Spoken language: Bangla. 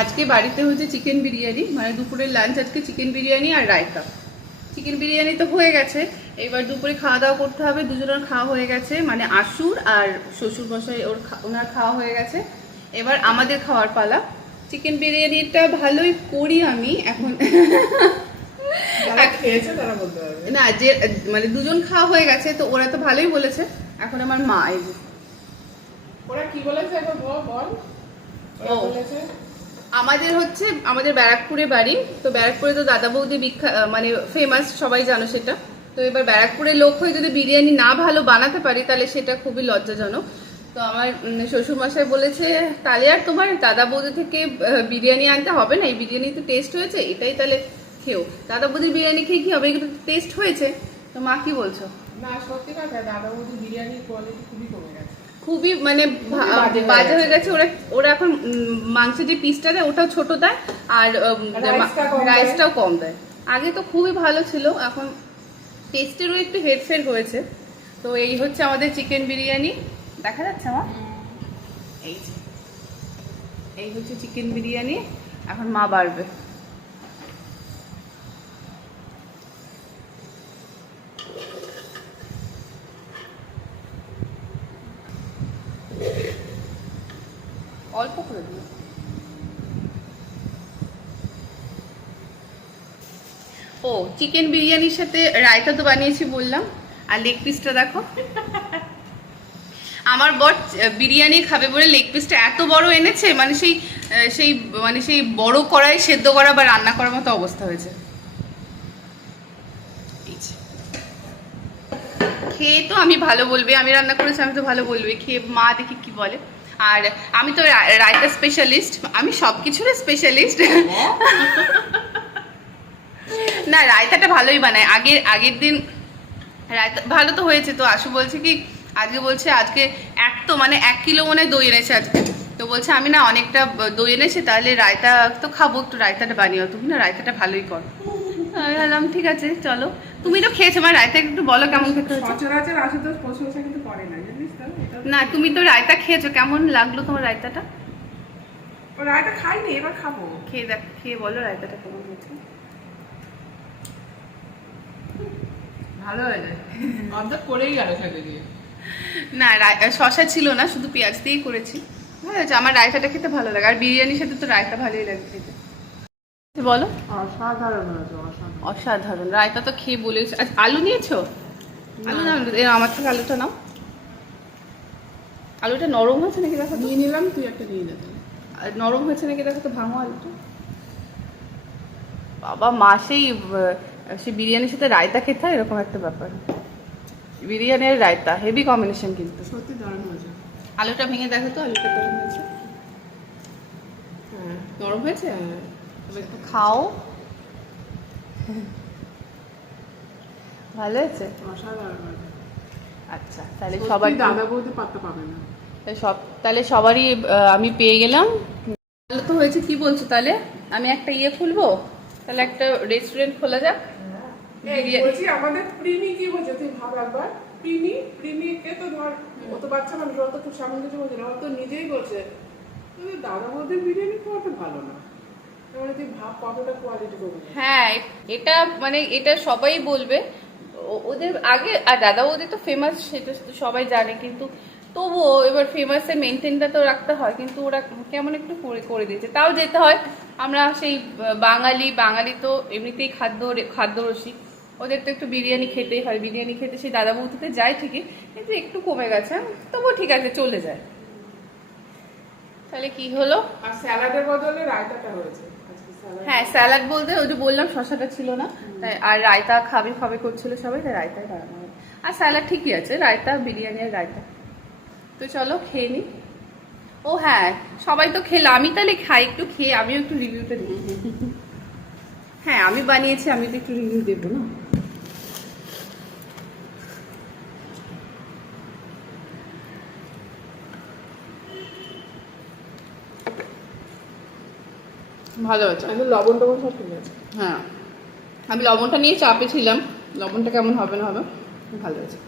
আজকে বাড়িতে হচ্ছে চিকেন বিরিয়ানি, মানে দুপুরের লাঞ্চ আজকে চিকেন বিরিয়ানি আর রায়তা। চিকেন বিরিয়ানি তো হয়ে গেছে, এবার দুপুরে খাওয়া দাওয়া করতে হবে। দুজনের খাওয়া হয়ে গেছে, মানে আশুর আর শ্বশুর মশাই ওনার খাওয়া হয়ে গেছে। এবার আমাদের খাওয়ার পালা। চিকেন বিরিয়ানিটা ভালোই করি আমি এখন। না, যে মানে দুজন খাওয়া হয়ে গেছে তো ওরা তো ভালোই বলেছে। এখন আমার মা, এই যে ওরা কি বলেছে একবার বল। আমাদের হচ্ছে আমাদের ব্যারাকপুরে বাড়ি, তো ব্যারাকপুরে তো দাদা বৌদি মানে ফেমাস, সবাই জানো সেটা। তো এবার ব্যারাকপুরের লোক হয়ে যদি বিরিয়ানি না ভালো বানাতে পারি তাহলে সেটা খুবই লজ্জাজনক। তো আমার শ্বশুরমশাই বলেছে তাহলে আর তোমার দাদা বৌদি থেকে বিরিয়ানি আনতে হবে না, এই বিরিয়ানি তো টেস্ট হয়েছে, এটাই তাহলে খেও। দাদা বৌদির বিরিয়ানি খেয়ে কি হবে, এগুলো তো টেস্ট হয়েছে। তো মা কি বলছো? না সত্যি কথা, দাদা বৌদি বিরিয়ানির কোয়ালিটি খুবই কমে গেছে, খুবই মানে বাজে হয়ে গেছে। ওরা এখন মাংসের যে পিসটা দেয় ওটাও ছোট দেয়, আর রাইসটাও কম দেয়। আগে তো খুবই ভালো ছিল, এখন টেস্টেরও একটু হেরফের হয়েছে। তো এই হচ্ছে আমাদের চিকেন বিরিয়ানি, দেখা যাচ্ছে আমার এই হচ্ছে চিকেন বিরিয়ানি। এখন মা বাড়বে। অল্প করে দিল। ও চিকেন বিরিয়ানির সাথে রায়তা তো বানিয়েছি বললাম, আর লেগ পিসটা দেখো। আমার বর বিরিয়ানি খাবে বলে লেগ পিসটা এত বড় এনেছে, মানে সেই বড় কড়াই সেদ্ধ করা বা রান্না করার মতো অবস্থা হয়েছে। খেয়ে তো আমি ভালো বলবে, আমি রান্না করেছি আমি তো ভালো বলবে, খেয়ে মা দেখি কি বলে। আর আমি তো রায়তা স্পেশালিস্ট, আমি সব কিছুর স্পেশালিস্ট। না, রায়তাটা ভালোই বানায়। আগের দিন রায়তা ভালো তো হয়েছে। তো আশু বলছে কি আজকে মানে 1 কিলো মনে হয় দই এনেছে আজকে। তো বলছে আমি না অনেকটা দই এনেছি, তাহলে রায়তা তো খাবো, একটু রায়তাটা বানিও, তুমি না রায়তাটা ভালোই কর। বললাম ঠিক আছে চলো। তুমি তো খেয়েছো, আমার রায়তা একটু বলো কেমন খেতে হচ্ছে। সচরাচর আশুতোষ প্রশংসা কিন্তু করে না, জানিস তো। না, তুমি তো রায়তা খেয়েছো, কেমন লাগলো তোমার রায়তাটা? রায়তা খাইনি, এবার খাবো। খেয়ে বলো রায়তাটা কেমন হয়েছে। ভালো হয়ে যায়, অর্ধেক করেই গেল খেতে দিয়ে। না, শশা ছিল না, শুধু পেঁয়াজ দিয়েই করেছি। ভালো হয়েছে, আমার রায়তাটা খেতে ভালো লাগে, আর বিরিয়ানির সাথে তো রায়তা ভালোই লাগে খেতে। বলো। অসাধারণ হয়েছে, অসাধারণ। রায়তা তো খেয়ে বলেছি। আলু নিয়েছো? আলু নাও, আমার থেকে আলুটা নাও। আলুটা নরম হয়েছে নাকি দেখো। নিয়ে নিলাম, তুই একটা নিয়ে নিতে। নরম হয়েছে নাকি দেখো তো, ভাঙো আলুটা। বাবা, মা সেই বিরিয়ানির সাথে রায়তা খেতে হয়, এরকম একটা ব্যাপার। বিরিয়ানি আর রায়তা হেভি কম্বিনেশন কিন্তু। সত্যি দারুণ হয়েছে। আলুটা ভেঙে দেখো তো, আলুটা নরম হয়েছে। হ্যাঁ নরম হয়েছে। তবে একটু খাও। ভালো হয়েছে, অসাধারণ হয়েছে। আচ্ছা তাহলে সবার দাদা বৌদি পাত্তা পাবে না। তাহলে সবারই আমি পেয়ে গেলাম। ভালো তো হয়েছে। কি বলছো তাহলে আমি একটা খুলবো, তাহলে একটা রেস্টুরেন্ট খোলা যাক। বলছি আমাদের প্রিমি কি বলছে, তুই ভাব একবার। প্রিমিকে তো ধর, ও তো বাচ্চা মানুষ, ও তো খুব সামনে কিছু বলছে না, ও তো নিজেই বলছে দাদা বৌদির বিরিয়ানি খাওয়াটা ভালো না। মানে তুই ভাব কতটা কোয়ালিটি করবে। হ্যাঁ, এটা সবাই বলবে। ওদের আগে আর দাদা বৌদি তো ফেমাস, সেটা সবাই জানে, কিন্তু তবুও এবার ফেমাসের মেনটেনটা তো রাখতে হয়, কিন্তু ওরা কেমন একটু করে দিয়েছে। তাও যেতে হয়, আমরা সেই বাঙালি তো এমনিতেই খাদ্যরসিক, ওদের তো একটু বিরিয়ানি খেতেই হয়। বিরিয়ানি খেতে সেই দাদা বৌদিতে যায় ঠিকই, কিন্তু একটু কমে গেছে, তবুও ঠিক আছে, চলে যায়। তাহলে কি হলো? আর স্যালাডের বদলে রায়তাটা হয়েছে। হ্যাঁ, স্যালাড বলতে ওই যে বললাম শশাটা ছিল না, তাই। আর রায়তা খাবে করছিল সবাই, তাই রায়তাই বানানো হবে। আর স্যালাড ঠিকই আছে, রায়তা বিরিয়ানি আর রায়তা। তো চলো খেয়ে নি। ও হ্যাঁ, সবাই তো খেলো, আমি তাহলে খাই, একটু খেয়ে আমিও একটু রিভিউটা দিই। হ্যাঁ, আমি বানিয়েছি, আমি তো একটু রিভিউ দেবো না। ভালো আছে। আমি লবণ টবণ সব ঠিক আছে। হ্যাঁ, আমি লবণটা নিয়ে চাপে ছিলাম, লবণটা কেমন হবে না হবে। ভালো আছে।